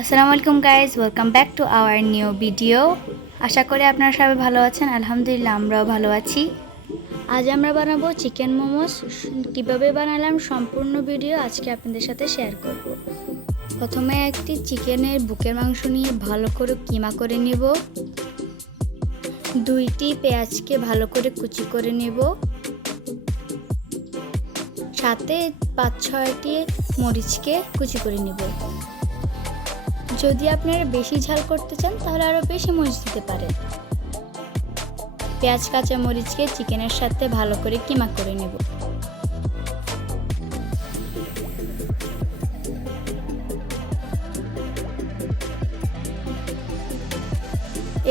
আসসালামু আলাইকুম guys welcome back to our new video আশা করি আপনারা সবাই ভালো আছেন। আলহামদুলিল্লাহ, আমরাও ভালো আছি। আজ আমরা বানাবো চিকেন মোমোস। কীভাবে বানালাম সম্পূর্ণ ভিডিও আজকে আপনাদের সাথে শেয়ার করব। প্রথমে একটি চিকেনের বুকের মাংস নিয়ে ভালো করে কিমা করে নেব। দুইটি পেঁয়াজকে ভালো করে কুচি করে নেব। সাথে পাঁচ ছয়টি মরিচকে কুচি করে নেব। যদি আপনারা বেশি ঝাল করতে চান, তাহলে আরও বেশি মরিচ দিতে পারেন। পেঁয়াজ, কাঁচা মরিচকে চিকেনের সাথে ভালো করে কিমা করে নেব।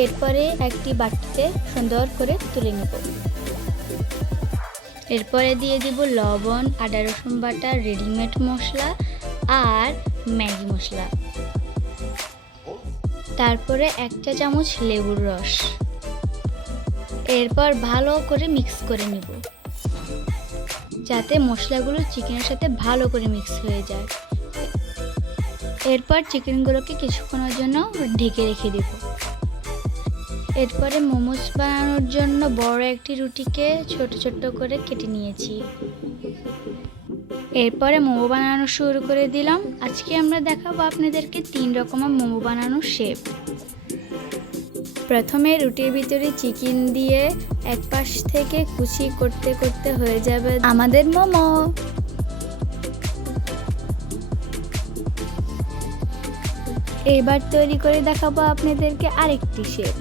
এরপরে একটি বাটিতে সুন্দর করে তুলে নেব। এরপরে দিয়ে দিব লবণ, আদা রসুন বাটা, রেডিমেড মশলা আর ম্যাগি মশলা। তারপরে এক চা চামচ লেবুর রস। এরপর ভালো করে মিক্স করে নেব। যাতে মশলাগুলো চিকেনের সাথে ভালো করে মিক্স হয়ে যায়। এরপর চিকেনগুলোকে কিছুক্ষণের জন্য ঢেকে রেখে দেব। এরপরে মোমোস বানানোর জন্য বড় একটি রুটিকে ছোট ছোট করে কেটে নিয়েছি। এরপরে মোমো বানানো শুরু করে দিলাম। আজকে আমরা দেখাবো আপনাদেরকে তিন রকমের মোমো বানানোর শেপ প্রথমে রুটির ভিতরে চিকেন দিয়ে এক পাশ থেকে কুচি করতে করতে হয়ে যাবে আমাদের মোমো। এবার তৈরি করে দেখাবো আপনাদেরকে আরেকটি শেপ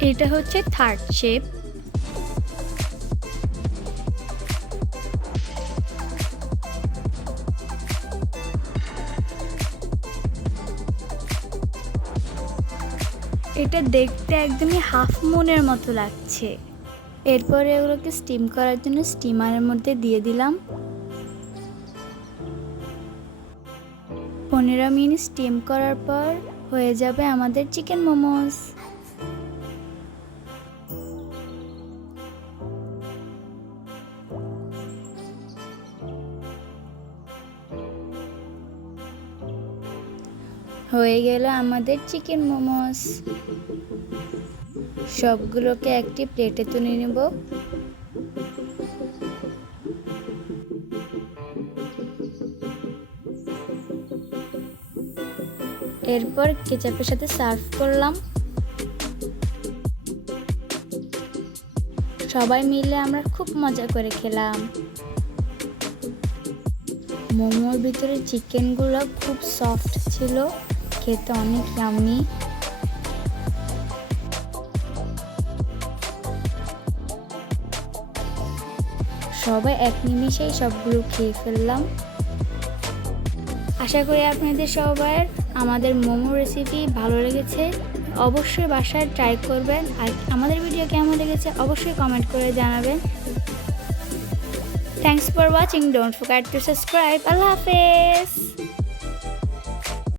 এটা হচ্ছে থার্ড শেপ এটা দেখতে একদমই হাফ মুনের মতো লাগছে। এরপরে এগুলোকে স্টিম করার জন্য স্টিমারের মধ্যে দিয়ে দিলাম। পনেরো মিনিট স্টিম করার পর হয়ে যাবে আমাদের চিকেন মোমোস হয়ে গেল আমাদের চিকেন মোমোস সবগুলোকে একটি প্লেটে তুলে নেব। এরপর কেচাপের সাথে সার্ভ করলাম। সবাই মিলে আমরা খুব মজা করে খেলাম। মোমোর ভিতরে চিকেনগুলো খুব সফট ছিল। খেতে অনেক ইয়ামি সবাই এক নিমিষেই সবগুলো খেয়ে ফেললাম। আশা করি আপনাদের সবার আমাদের মোমো রেসিপি ভালো লেগেছে। অবশ্যই বাসায় ট্রাই করবেন। আর আমাদের ভিডিও কেমন লেগেছে অবশ্যই কমেন্ট করে জানাবেন। Thanks for watching don't forget to subscribe আল্লাহ হাফেজ।